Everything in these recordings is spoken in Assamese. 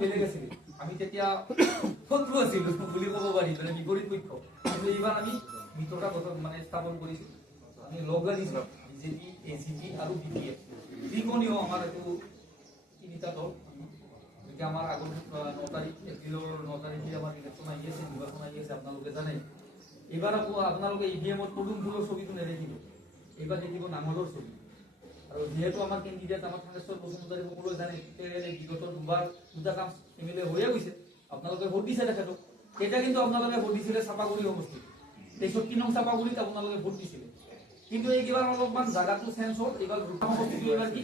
বেলেগ আছিল আমি তেতিয়া শত্ৰু আছিলো বুলি ক'ব পাৰি মানে বিপৰীত পক্ষ কিন্তু এইবাৰ আমি মিত্ৰতা মানে স্থাপন কৰিছো আমি লগ লাগিছো বিজেপি এজিপি আৰু বিপিএফ ত্ৰিকোণীয় আমাৰ এইটো তিনিটা দল গতিকে আমাৰ আগৰ 9 তাৰিখ এপ্ৰিলৰ 9 তাৰিখে আমাৰ ইলেকশ্যন আহি আছে নিৰ্বাচন আহি আছে আপোনালোকে জানে এইবাৰ আকৌ আপোনালোকে ইভিএমত পদুম ফুলৰ ছবিটো নেদেখিব এইবাৰ দেখিব নাঙলৰ ছবি আৰু যেহেতু আমাৰ কেণ্ডিডেট আমাৰ থানেশ্বৰ বসুমতাৰী সকলোৱে জানে বিগত দুবাৰ দুটা কাম এমএলএ হৈয়ে গৈছে আপোনালোকে ভোট দিছে তেখেতক এতিয়া কিন্তু আপোনালোকে ভোট দিছিলে চাপাগুৰি সমষ্টিত 63 নং চাপাগুৰিত আপোনালোকে ভোট দিছিলে কিন্তু এইবাৰ অলপমান জাগাটো চেঞ্জ হ'ল এইবাৰ দুটা সমষ্টিটো এইবাৰ কি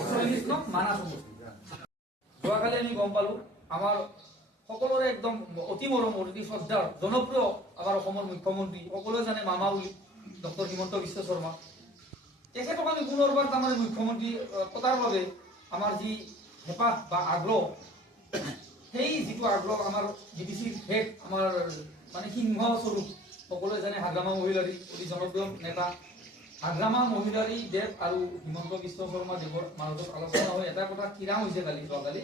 41 নং মানাস সমষ্টি যোৱাকালি আমি গম পালো আমাৰ সকলোৰে একদম অতি মৰম অতি শ্ৰদ্ধাৰ জনপ্ৰিয় আমাৰ অসমৰ মুখ্যমন্ত্ৰী সকলোৱে জানে মামা বুলি ডক্টৰ হিমন্ত বিশ্ব শৰ্মা তেখেতক আমি পুনৰবাৰ তাৰমানে মুখ্যমন্ত্ৰী পতাৰ বাবে আমাৰ যি হেঁপাহ বা আগ্ৰহ সেই যিটো আগ্ৰহ আমাৰ বিটিচিৰ হেড আমাৰ মানে সিংহ স্বৰূপ সকলোৱে জানে হাগ্ৰামা মহিলাৰী অতি জনপ্ৰিয় নেতা হাগ্ৰামা মহিলাৰী দেৱ আৰু হিমন্ত বিশ্ব শৰ্মা দেৱৰ মাজত আলোচনা হৈ এটা কথা কিৰাম হৈছে যোৱাকালি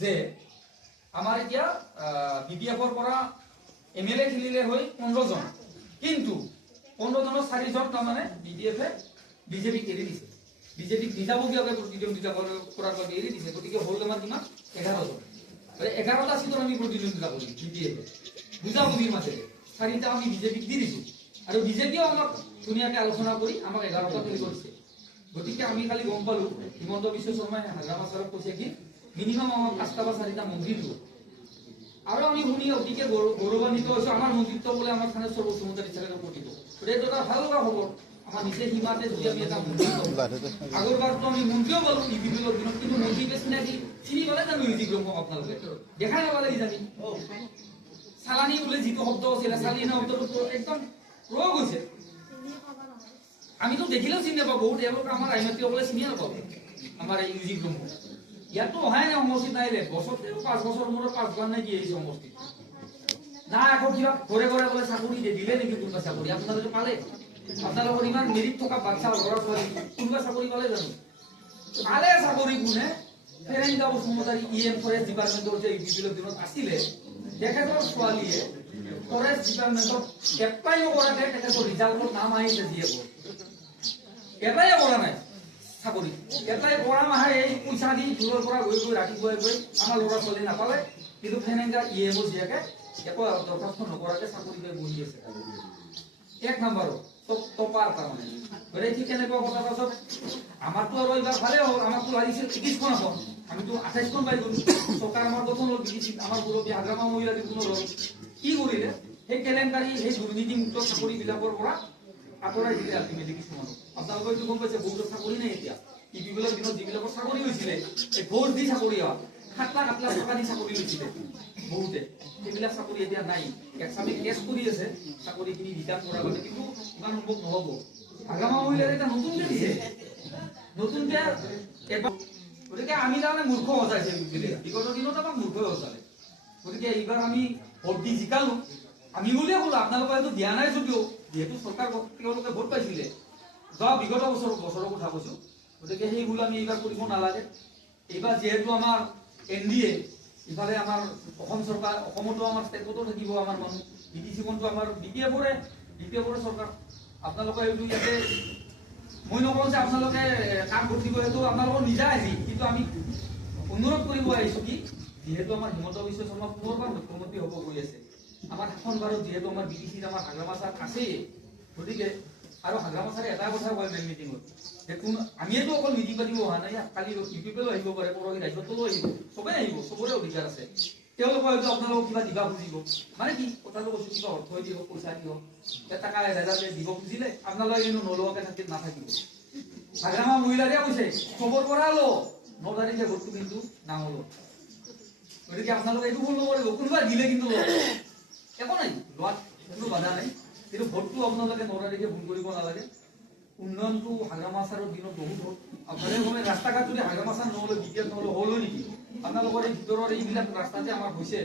যে আমাৰ এতিয়া বিপিএফৰ পৰা এমএলএ খেলিলে হৈ 15 জন কিন্তু 15 জনৰ 4 জন তাৰমানে বিপিএফে বিজেপিক এৰি দিছে বিজেপিক নিজাববীয়াকৈ প্ৰতিদ্বন্দ্বিতা কৰাৰ বাবে এৰি দিছে গতিকে হ'ল আমাৰ কিমান 11 জন 11টা সিটত আমি প্ৰতিদ্বন্দ্বিতা কৰিম বিপিএফে বুজাবুজিৰ মাজেৰে 4টা আমি বিজেপিক দি দিছো আৰু বিজেপিও আমাক ধুনীয়াকৈ আলোচনা কৰি আমাক 11টা খেলিব দিছে গতিকে আমি খালি গম পালো হিমন্ত বিশ্ব শৰ্মাই হাগ্ৰামা ছাৰক কৈছে কি মিনিমাম আমাক 5টা বা 4টা মন্ত্ৰী দিব আৰু আমি শুনি অতিকে গৌৰৱান্বিত হৈছো আমাৰ মন্ত্ৰিত্ব বোলে আমাৰ থানেশ্বৰ বসুমতাৰী ছাৰে কৰিব গতিকে এটা ভাল লগা খবৰ আমাৰ নিচে সীমাতে যদি আমি এটা আগৰবাৰতো আমি মন্ত্ৰীও বলো ইভিপিএলৰ দিনত কিন্তু মন্ত্রীকে চিনি পালে জানো ইউজি গ্রুপক আপোনালোকে দেখাই নাপালে জানি সালানি বলে যিটো শব্দ আছিল সালানি শব্দটো একদম প্ৰয়োগ হৈছে আমি তো দেখিলেও চিনি নাপাব বহুত এওঁলোক আমাৰ আইনতি সকলে চিনি নাপাব আমাৰ এই ইউজি গ্ৰুপক ইয়াতো অহাই নাই সমষ্টিত নাহিলে বছৰ 5 বছৰ মূৰত 5 বাৰ নাই কি এই সমষ্টিত না আকৌ কিবা ঘৰে ঘৰে বোলে চাকৰি দিলে নেকি কোনোবা চাকৰি আপোনালোকে পালে আপোনালোকৰ ইমান মেৰিট থকা বাচ্চা ল'ৰা ছোৱালী কোনোবা চাকৰি পালে জানো পালে চাকৰি কোনে ফেৰেংগা বসুমতাৰী ইএম ফৰেষ্ট ডিপাৰ্টমেণ্টৰ যে ইউপিএলৰ দিনত আছিলে তেখেতৰ ছোৱালীয়ে ফৰেষ্ট ডিপাৰ্টমেণ্টত এপ্লাই নকৰাকে তেখেতৰ ৰিজাল্টৰ নাম আহিছে যিহেতু এপ্লাই কৰা নাই চাকৰি এপ্লাই কৰা মাহে এই পইচা দি দূৰৰ পৰা গৈ গৈ ৰাতিপুৱাই গৈ আমাৰ ল'ৰা ছোৱালী নাপালে কিন্তু ফেৰেংগা ইএমৰ জীয়াকে একো দৰখাস্ত নকৰাকে চাকৰি লৈ বহি আছে এক নম্বৰৰ টপাৰ তাৰমানে গৰে ঠিক কেনেকুৱা কথা পাছত আমাৰতো আৰু এইবাৰ ভালে হ'ল আমাকতো লাগিছিল 21খন এখন আমিতো 28খন পাই গ'লো চৰকাৰ আমাৰ গঠন হ'ল বিজেপি আমাৰ মুৰব্বী হাগ্ৰামা মহিলাৰী কোনো হ'ল কি কৰিলে সেই কেলেংকাৰী সেই দুৰ্নীতিমুক্ত চাকৰিবিলাকৰ পৰা আঁতৰাই দিলে আল্টিমেটলি কিছুমানক আপোনালোকে এইটো গম পাইছে বহুত চাকৰি নাই এতিয়া ইপিএলৰ দিনত যিবিলাকৰ চাকৰি হৈছিলে এই ঘৰ দি চাকৰি হয় 7 লাখ 8 লাখ টকা দি চাকৰি লৈছিলে বহুতে সেইবিলাক চাকৰি এতিয়া নাই একসামে কেছ কৰি আছে চাকৰিখিনি ৰিটাৰ্ণ কৰাৰ বাবে কিন্তু ইমান সম্ভৱ নহ'ব হাগ্ৰামা মহিলাৰ এটা নতুনকে দিছে নতুনকে গতিকে আমি তাৰমানে মূৰ্খ সজাইছে বিগত দিনত আমাক মূৰ্খ সজালে গতিকে এইবাৰ আমি ভোট দি জিকালো আমি বুলিয়ে ক'লো আপোনালোকে এইটো দিয়া নাই যদিও যিহেতু চৰকাৰ তেওঁলোকে ভোট পাইছিলে যোৱা বিগত বছৰৰ কথা কৈছো গতিকে সেইবোৰ আমি এইবাৰ কৰিব নালাগে এইবাৰ যিহেতু আমাৰ এনডিএ ইফালে আমাৰ অসম চৰকাৰ অসমতো আমাৰ ষ্টেটতো থাকিব আমাৰ মানুহ বিটিচিখনটো আমাৰ বিপিএফৰে চৰকাৰ আপোনালোকে এইটো ইয়াতে মই নকওঁ যে আপোনালোকে কাম কৰিব সেইটো আপোনালোকৰ নিজা আজি কিন্তু আমি অনুৰোধ কৰিব আহিছো কি যিহেতু আমাৰ হিমন্ত বিশ্ব শৰ্মা পুনৰবাৰ মুখ্যমন্ত্ৰী হ'ব গৈ আছে আমাৰ শাসনভাৰত যিহেতু আমাৰ বিটিচিত আমাৰ হাগ্ৰামা ছাৰ আছেই গতিকে আৰু হাগ্ৰামা ছাৰে এটা কথা কয় মেইন মিটিঙত যে আমিয়েতো অকল নিধি পাতিব অহা নাই কালি ইউপিএলো আহিব পাৰে পৰহি ৰাজ্যতলৈও আহিব চবেই আহিব চবৰে অধিকাৰ আছে তেওঁলোকে হয়তো আপোনালোকক কিবা দিবা খুজিব মানে কি কথাটো কৈছো কিবা অৰ্থ দিব পইচা দিব টকা 1000 দিব খুজিলে আপোনালোকে কিন্তু নলোৱাকে নাথাকিব হাগ্ৰামা মহিলাৰীয়ে কৈছে চবৰ পৰা লো 9 তাৰিখে ভোটটো কিন্তু নাহল গতিকে আপোনালোকে এইটো ভুল নকৰিব কোনোবা দিলে কিন্তু একো নাই লোৱাত কোনো বাধা নাই কিন্তু ভোটটো আপোনালোকে 9 তাৰিখে ভুল কৰিব নালাগে উন্নয়নটো হাগ্ৰামা ছাৰৰ দিনত বহুত হ'ল আপোনালোকে গমে ৰাস্তা ঘাট যদি হাগ্ৰামা ছাৰ নহ'লে বিকেট নহ'লে হ'ল নেকি আপোনালোকৰ এই ভিতৰৰ এইবিলাক ৰাস্তাতে আমাৰ হৈছে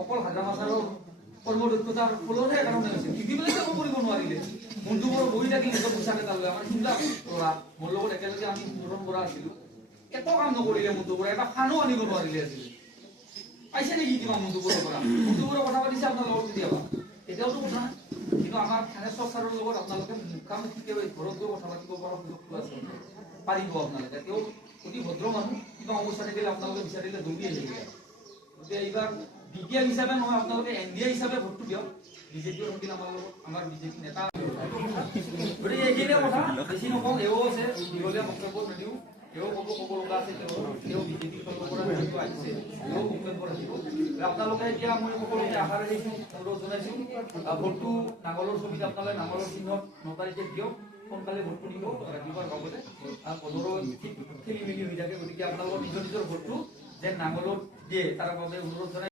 অকল হাগ্ৰামা ছাৰৰ কৰ্মদক্ষতাৰ ফলতহে কাৰণে হৈছে বিপিএলে একো কৰিব নোৱাৰিলে মন্ত্ৰীবোৰ বহি থাকি নিজৰ পইচা কেইটা লৈ আমাৰ চিন্তা কৰা মোৰ লগত একেলগে আমি সুন্দৰম কৰা আছিলোঁ একো কাম নকৰিলে মন্ত্ৰীবোৰে এটা ফানো আনিব নোৱাৰিলে আজিলৈ পাইছে নেকি কিবা মন্তব্যৰ পৰা মন্তব্যৰ কথা পাতিছে আপোনালোকৰ কেতিয়াবা এতিয়াওতো কথা নাই কিন্তু আমাৰ থানেশ্বৰ ছাৰৰ লগত আপোনালোকে মুখামুখি ঘৰত গৈ কথা পাতিব পৰা সুযোগটো আছে পাৰিব আপোনালোকে তেওঁ অতি ভদ্ৰ মানুহ কিবা সমস্যা থাকিলে আপোনালোকে বিচাৰিলে দৌৰি আহিব গতিকে এইবাৰ বিপিএল হিচাপে নহয় আপোনালোকে এনডিএ হিচাপে ভোটটো দিয়ক বিজেপিৰ থাকিল আমাৰ লগত আমাৰ বিজেপি নেতা গতিকে এইখিনিয়ে কথা বেছি নকওঁ এও আছে দীঘলীয়া বক্তব্য নিদিওঁ এও ক'ব লগা আছে তেওঁ বিজেপিৰ ফালৰ পৰা যিহেতু আহিছে এও বক্তব্য ৰাখিব আপোনালোকে এতিয়া মই সকলোকে আশা ৰাখিছোঁ অনুৰোধ জনাইছোঁ ভোটটো নাঙলৰ ছবিত আপোনালোকে নাঙলৰ চিহ্নত 9 তাৰিখে দিয়ক সোনকালে ভোটটো দিব ৰাতিপুৱাৰ ভাগতে বতৰো ঠিক খেলি মেলি হৈ থাকে গতিকে আপোনালোকৰ নিজৰ ভোটটো যেন নাঙলত দিয়ে তাৰ বাবে অনুৰোধ জনাই